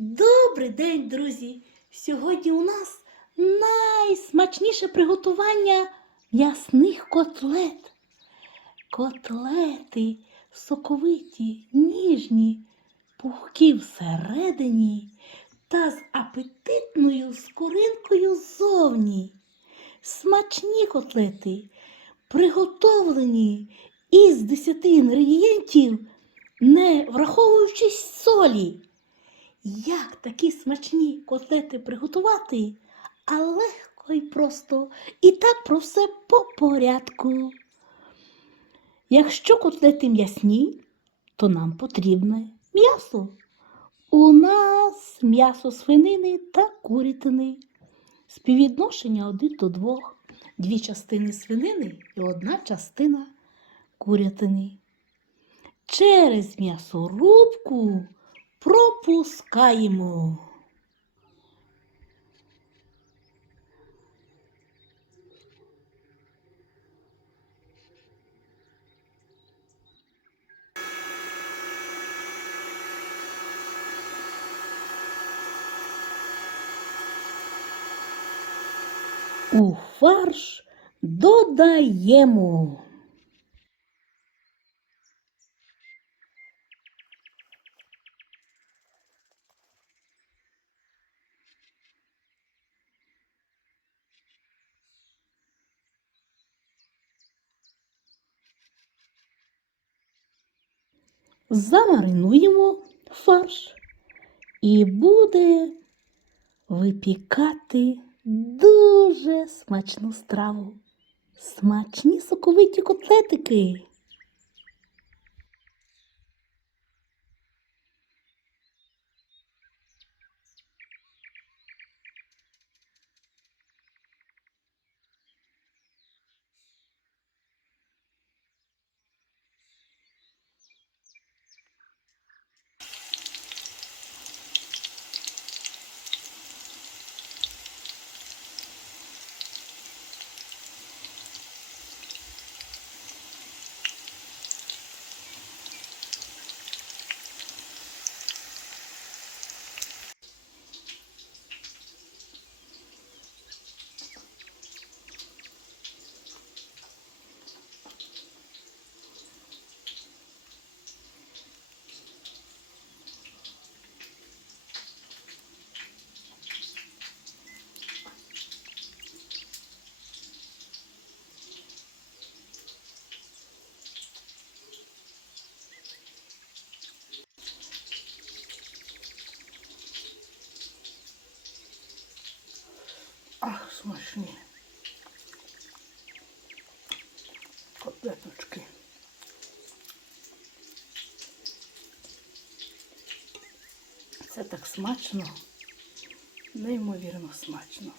Добрий день, друзі! Сьогодні у нас найсмачніше приготування м'ясних котлет. Котлети соковиті, ніжні, пухкі всередині та з апетитною скоринкою ззовні. Смачні котлети, приготовлені із 10 інгредієнтів, не враховуючись солі. Як такі смачні котлети приготувати, а легко і просто. І так про все по порядку. Якщо котлети м'ясні, то нам потрібне м'ясо. У нас м'ясо свинини та курятини. Співвідношення один до двох. Дві частини свинини і одна частина курятини. Через м'ясорубку пропускаємо. У фарш додаємо. Замаринуємо фарш і буде випікати дуже смачну страву. Смачні соковиті котлетики. Смачні. Котлеточки. Це так смачно, неймовірно смачно.